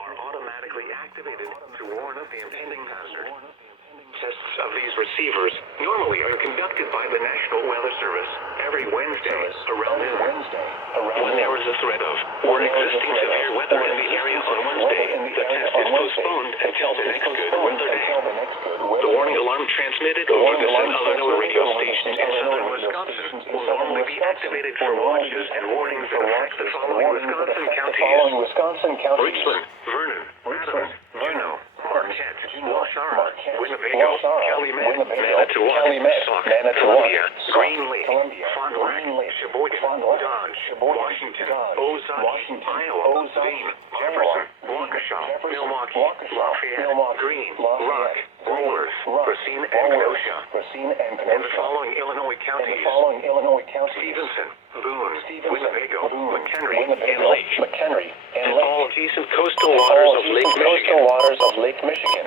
are automatically activated to warn of the impending hazard. Tests of these receivers normally are conducted by the National Weather Service every Wednesday around noon. When there is a threat of or existing severe weather in the area on Wednesday, the test is postponed until the next good weather day. The warning alarm transmitted over this and other radio stations in southern Wisconsin will normally be activated for watches and warnings that affect the following Wisconsin counties: Richland, Vernon, Adams, Juneau, Marquette, Wausau, Winnebago, Calumet, Manitowoc, Sauk, Columbia, Greenlee, Fond du Lac, Sheboygan, Dodge, Washington, Ozark, Iowa, Vane, Jefferson, Waukesha, Milwaukee, Lafayette, Greene, Rock, Rollers, Racine, and Kenosha. And the following Illinois counties: Stevenson, Boone, Winnebago, McHenry, and Lake. And all adjacent coastal waters of Lake Michigan.